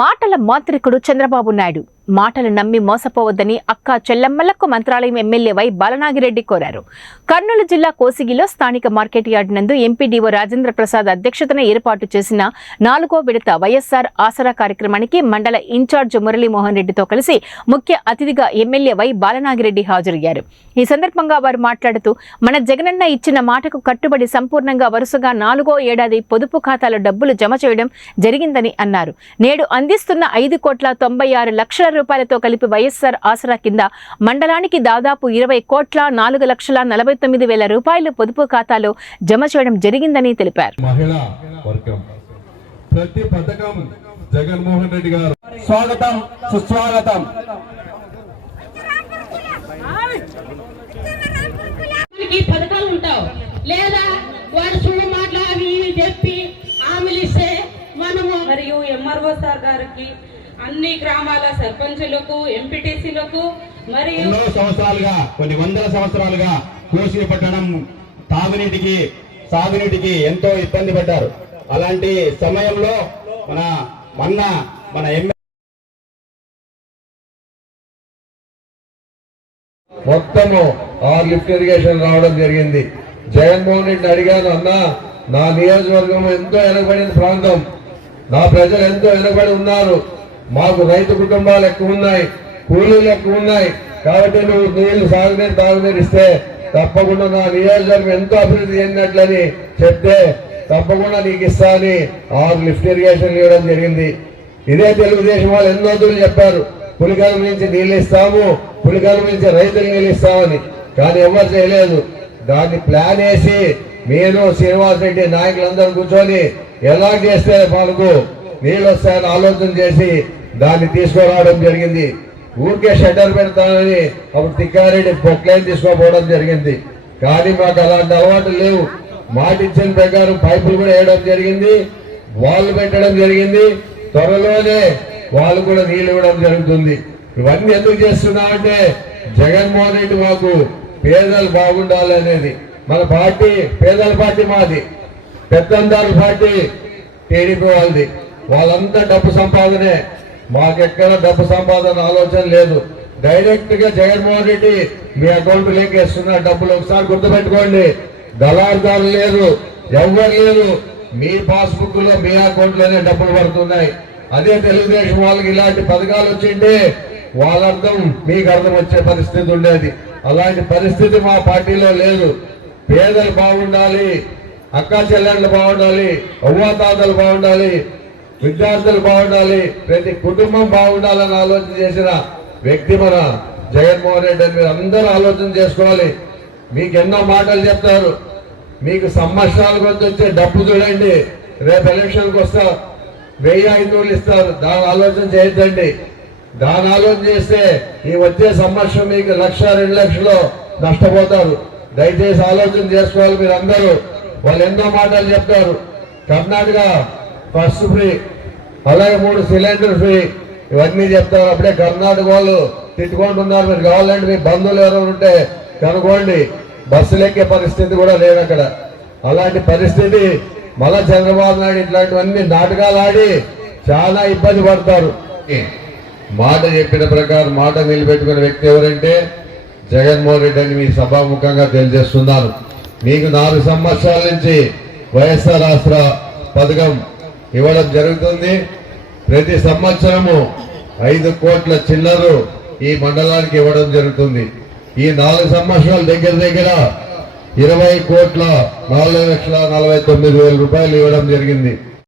మాటల మాంత్రికుడు చంద్రబాబు నాయుడు మాటలు నమ్మి మోసపోవద్దని అక్క చెల్లమ్మలకు మంత్రాలయం ఎమ్మెల్యే వై బాలనాగిరెడ్డి కోరారు. కర్నూలు జిల్లా కోసిగిలో స్థానిక మార్కెట్ యార్డ్ నందు ఎంపీడీఓ రాజేంద్ర ప్రసాద్ అధ్యక్షతన ఏర్పాటు చేసిన 4వ విడత వైఎస్ఆర్ ఆసరా కార్యక్రమానికి మండల ఇన్ఛార్జ్ మురళీమోహన్ రెడ్డితో కలిసి ముఖ్య అతిథిగా ఎమ్మెల్యే వై బాలనాగిరెడ్డి హాజరయ్యారు. ఈ సందర్భంగా వారు మాట్లాడుతూ మన జగనన్న ఇచ్చిన మాటకు కట్టుబడి సంపూర్ణంగా వరుసగా 4వ ఏడాది పొదుపు ఖాతాలో డబ్బులు జమ చేయడం జరిగిందని అన్నారు. నేడు అందిస్తున్న 5,96,00,000 రూపాయలతో కలిపి వైఎస్ఆర్ ఆసరా కింద మండలానికి దాదాపు 20,04,49,000 రూపాయలు పొదుపు ఖాతాలో జమ చేయడం జరిగిందని తెలిపారు. ప్రతి పథకం జగన్మోహన్ రెడ్డి గారు స్వాగతం సుస్వాగతం. పథకాలు ఉంటావు లేదా వాడు చూడు మాటలు అవి ఇవి చెప్పి హామీలు ఇస్తే మనము మరియు ఎంఆర్ఓ సార్ గారికి అన్ని గ్రామాల సర్పంచులకు ఎంపీటీసీలకు మరియు ఎన్నో సంవత్సరాలుగా కొన్ని వందల సంవత్సరాలుగా కోసి పట్టణం తాగునీటికి సాగునీటికి ఎంతో ఇబ్బంది పడ్డారు. అలాంటి సమయంలో మన మొత్తము 6 లిఫ్ట్ ఇరిగేషన్ రావడం జరిగింది. జగన్మోహన్ రెడ్డిని అడిగాను, అన్నా నా నియోజకవర్గం ఎంతో వెనకబడిన ప్రాంతం, నా ప్రజలు ఎంతో వెనకబడి ఉన్నారు, మాకు రైతు కుటుంబాలు ఎక్కువ ఉన్నాయి, కూలీలు ఎక్కువ ఉన్నాయి, కాబట్టి నువ్వు నీళ్లు సాగునీరు తాగునీరు ఇస్తే తప్పకుండా నా నియోజకవర్గం ఎంతో అభివృద్ధి చెందినట్లని చెప్తే తప్పకుండా నీకు ఇస్తా అని 6 లిఫ్ట్ ఇరిగేషన్ ఇవ్వడం జరిగింది. ఇదే తెలుగుదేశం వాళ్ళు ఎన్నో దూరం చెప్పారు, పులికాలం నుంచి నీళ్ళు ఇస్తాము, పులికాలం నుంచి రైతులు నీళ్ళు ఇస్తామని, కానీ ఎవరు చేయలేదు. దాన్ని ప్లాన్ వేసి నేను శ్రీనివాస్ రెడ్డి నాయకులందరూ కూర్చొని ఎలా చేస్తే మనకు నీళ్ళు వస్తాయని ఆలోచన చేసి దాన్ని తీసుకురావడం జరిగింది. ఊరికే షట్టర్ పెడతానని అప్పుడు తిక్కారెడ్డి పొక్లైన్ తీసుకోపోవడం జరిగింది. కానీ మాకు అలాంటి అలవాట్లు లేవు. మాట ఇచ్చిన ప్రకారం పైపులు కూడా వేయడం జరిగింది, వాళ్ళు పెట్టడం జరిగింది, త్వరలోనే వాళ్ళు కూడా నీళ్ళు ఇవ్వడం జరుగుతుంది. ఇవన్నీ ఎందుకు చేస్తున్నామంటే జగన్మోహన్ రెడ్డి మాకు పేదలు బాగుండాలనేది. మన పార్టీ పేదల పార్టీ, మాది పెత్తందారుల పార్టీ టీడీపీ వాళ్ళది. వాళ్ళంతా డబ్బు సంపాదనే, మాకెక్కడ డబ్బు సంపాదన ఆలోచన లేదు. డైరెక్ట్ గా జగన్మోహన్ రెడ్డి మీ అకౌంట్ లింక్ వేస్తున్న డబ్బులు ఒకసారి గుర్తుపెట్టుకోండి. దళారుదారులు లేరు, ఎవరు లేరు, మీ పాస్బుక్ లో మీ అకౌంట్ లోనే డబ్బులు పడుతున్నాయి. అదే తెలుగుదేశం వాళ్ళకి ఇలాంటి పథకాలు వచ్చింటే వాళ్ళ అర్థం మీకు అర్థం వచ్చే పరిస్థితి ఉండేది. అలాంటి పరిస్థితి మా పార్టీలో లేదు. పేదలు బాగుండాలి, అక్కా చెల్లెళ్ళు బాగుండాలి, అవ్వాతాతలు బాగుండాలి, విద్యార్థులు బాగుండాలి, ప్రతి కుటుంబం బాగుండాలని ఆలోచన చేసిన వ్యక్తి మన జగన్మోహన్ రెడ్డి అని మీరు అందరూ ఆలోచన చేసుకోవాలి. మీకు ఎన్నో మాటలు చెప్తారు, మీకు సంవత్సరాల కొద్ది వచ్చే డబ్బు చూడండి, రేపు ఎలక్షన్కి వస్తా 1,500 ఇస్తారు, దాని ఆలోచన చేయొద్దండి. దాని ఆలోచన చేస్తే ఈ వచ్చే సంవత్సరం మీకు 1,00,000, 2,00,000 నష్టపోతారు. దయచేసి ఆలోచన చేసుకోవాలి మీరు అందరూ. వాళ్ళు ఎన్నో మాటలు చెప్తారు, కర్ణాటక ఫస్ట్ ఫ్రీ, అలాగే 3 సిలిండర్ ఫ్రీ, ఇవన్నీ చెప్తారు. అప్పుడే కర్ణాటక వాళ్ళు తిట్టుకుంటున్నారు. మీరు కావాలంటే మీ బంధువులు ఎవరు ఉంటే కనుకోండి, బస్సులు ఎక్కే పరిస్థితి కూడా లేదు అక్కడ. అలాంటి పరిస్థితి మళ్ళా చంద్రబాబు నాయుడు ఇట్లాంటివన్నీ నాటకాలు ఆడి చాలా ఇబ్బంది పడతారు. మాట చెప్పిన ప్రకారం మాట నిలబెట్టుకునే వ్యక్తి ఎవరంటే జగన్మోహన్ రెడ్డి అని మీ సభాముఖంగా తెలియజేస్తున్నాను. మీకు 4 సంవత్సరాల నుంచి వైఎస్ఆర్ ఆసరా పథకం ఇవ్వడం జరుగుతుంది. ప్రతి సంవత్సరము 5 కోట్ల చిల్లరు ఈ మండలానికి ఇవ్వడం జరుగుతుంది. ఈ 4 సంవత్సరాలు దగ్గర 20,49,000 రూపాయలు ఇవ్వడం జరిగింది.